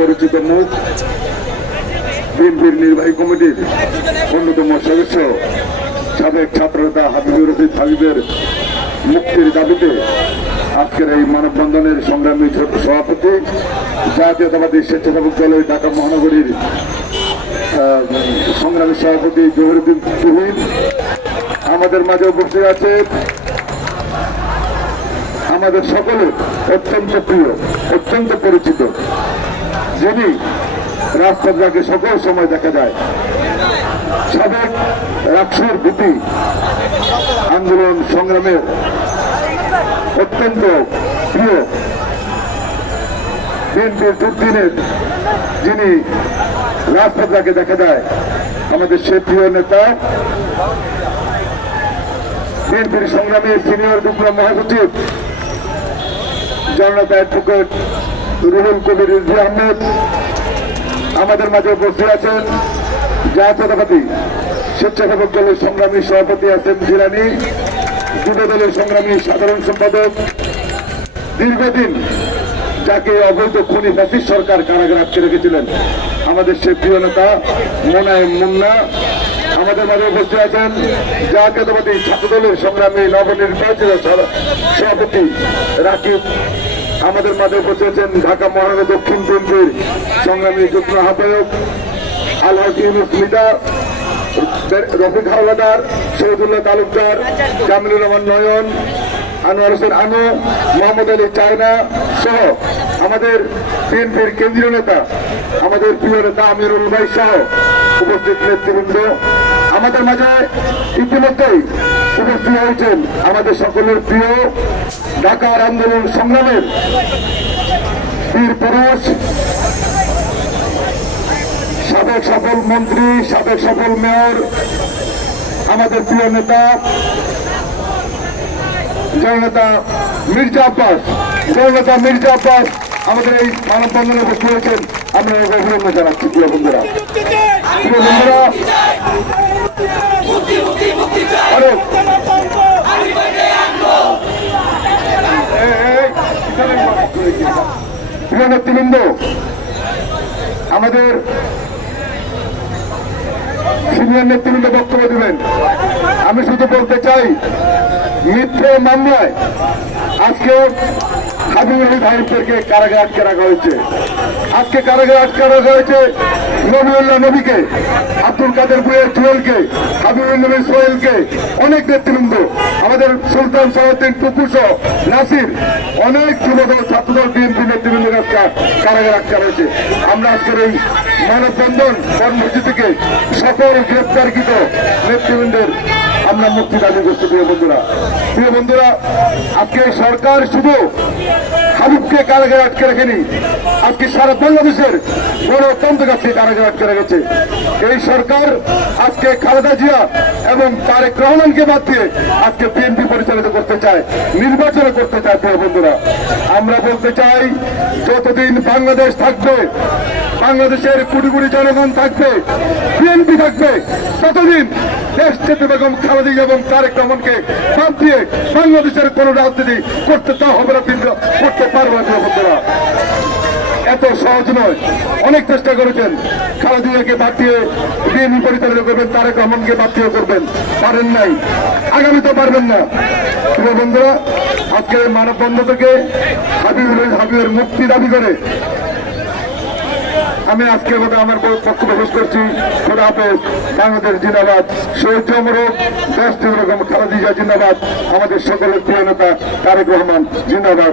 পরিচিত মুখ বিএনপির নির্বাহী কমিটির অন্যতম সদস্য, সাবেক ছাত্রনেতা হাবিবুর রশিদ হাবিবের মুক্তির দাবিতে আজকের এই মানববন্ধনের সংগ্রামী সভাপতি, জাতীয়তাবাদী স্বেচ্ছাসেবক দলের ঢাকা মহানগরীর সংগ্রামী সভাপতি জহিরুদ্দিন তুহিন। আমাদের মাঝে উপস্থিত আছে আমাদের সকলের অত্যন্ত প্রিয়, অত্যন্ত পরিচিত যিনি রাজপথটাকে সকল সময় দেখা যায়, সাবেক রাষ্ট্রের ভীতি, আন্দোলন সংগ্রামের অত্যন্ত প্রিয় বিএনপির দুর্দিনের যিনি রাজপথটাকে দেখা যায়, আমাদের সে প্রিয় নেতা, বিএনপির সংগ্রামী সিনিয়র যুগ্ম মহাসচিব জননেতা অ্যাডভোকেট রুহুল কবির রিজভি আহমেদ আমাদের মাঝে উপস্থিত আছেন জাতীয়তাবাদী স্বেচ্ছাসেবক দলের সংগ্রামী সভাপতি আছেন জিলানি, যুব দলের সংগ্রামী সাধারণ সম্পাদক। দীর্ঘদিন যাকে অবৈধ খুনি ফ্যাসিস্ট সরকার কারাগারে আটকে রেখেছিলেন আমাদের সে প্রিয় নেতা মোনায়েম মুন্না। আমাদের মাঝে উপস্থিত আছেন জাতীয়তাবাদী ছাত্র দলের সংগ্রামী নবনির্বাচিত সভা- সভাপতি রাকিব আমাদের মাঝে আছেন ঢাকা মহানগর দক্ষিণ বিএনপির সংগ্রামী যুগ্ম আহ্বায়ক, আলহাজ ইউনুস মিদা রফিক হাওলাদার শহীদুল্লাহ তালুকদার জামিনুর রহমান নয়ন, আনোয়ার হোসেন আনু, মোহাম্মদ আলী চায়না সহ আমাদের বিএনপির কেন্দ্রীয় নেতা, আমাদের প্রিয় নেতা আমিরুল ভাই সহ উপস্থিত নেতৃবৃন্দ। আমাদের মাঝে ইতিমধ্যেই উপস্থিত হয়েছেন আমাদের সকলের প্রিয় ঢাকার আন্দোলন সংগ্রামের বীর পুরুষ, সাবেক সফল মন্ত্রী, সাবেক সফল মেয়র, আমাদের প্রিয় নেতা, জননেতা মির্জা আব্বাস। জননেতা মির্জা আব্বাস আমাদের এই মানববন্ধনে উপস্থিত হয়েছেন। আমরা অভিনন্দন জানাচ্ছি, প্রিয় বন্ধুরা। প্রিয় বন্ধুরা অনেক এই, এই, প্রিয় নেতৃবৃন্দ আমাদের সিনিয়র নেতৃবৃন্দ বক্তব্য দেবেন। আমি শুধু বলতে চাই মিথ্যে মামলায় আজকে হাবিবুল আলী ভাইদেরকে কারাগারে আটকে রাখা হয়েছে। আজকে কারাগারে আটকে রাখা হয়েছে নবীউল্লাহ নবীকে, আব্দুল কাদের বুয়ের জুয়েলকে হাবিবুল নবী সোহেলকে। অনেক নেতৃবৃন্দ, আমাদের সুলতান সলাউদ্দিন টুকু নাসির, অনেক যুবদল, ছাত্রদল, বিএনপি নেতৃবৃন্দের কারাগার আটকে রয়েছে। আমরা আজকের এই মানববন্ধন কর্মসূচি থেকে সকল গ্রেপ্তারকৃত নেতৃবৃন্দের আমরা মুক্তি দাবি করছি প্রিয় বন্ধুরা। প্রিয় বন্ধুরা, আজকে সরকার শুধু হাবিবকে কারাগারে আটকে রাখেনি, আজকে সারা বাংলাদেশের গণতন্ত্র কাছে কারাগারে আটকে রেখেছে। এই সরকার আজকে খালেদা জিয়া এবং তারেক রহমানকে বাদ দিয়ে আজকে বিএনপি পরিচালিত করতে চায়, নির্বাচন করতে চায়, প্রিয় বন্ধুরা। আমরা বলতে চাই, যতদিন বাংলাদেশ থাকবে বাংলাদেশের কোটি কোটি জনগণ থাকবে, বিএনপি থাকবে, ততদিন দেশ চেতে বেগম খালেদা এবং তারেক রহমানকে বাদ দিয়ে বাংলাদেশের কোন রাজনীতি করতে তা হবে না কিন্তু করতে পারবে না এত সহজ নয়। অনেক চেষ্টা করেছেন। খালেদিয়াকে বাদ দিয়ে বিএনপি পরিচালিত করবেন, তারেক রহমানকে বাদ দিয়ে করবেন। পারেন নাই। আগামী তো পারবেন না। বন্ধুরা আজকে মানববন্ধ থেকে হাবিবুল হাবিবের মুক্তি দাবি করে আমি আজকে মতো আমার বক্তব্য শেষ করছি। খোদা হাফেজ, বাংলাদেশ জিন্দাবাদ। শহীদ চমরক দেশ রকম খালেদিজা জিন্দাবাদ। আমাদের সকলের প্রিয় নেতা তারেক রহমান, জিন্দাবাদ।